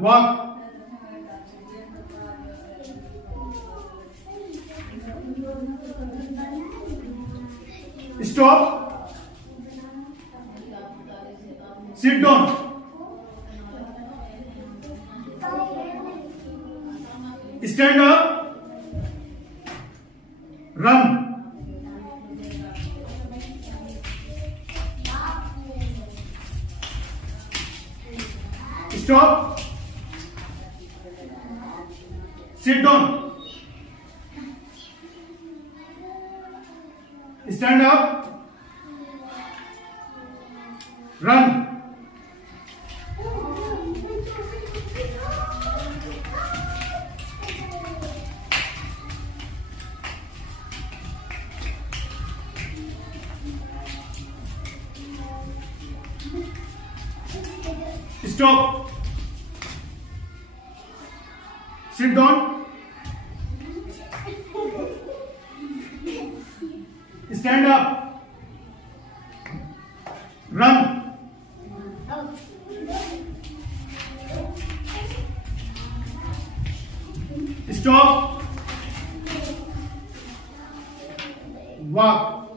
walk, stop, sit down, stand up, run, stop, sit down, stand up, run. Stop. Sit down. Stand up. Run. Stop. Walk.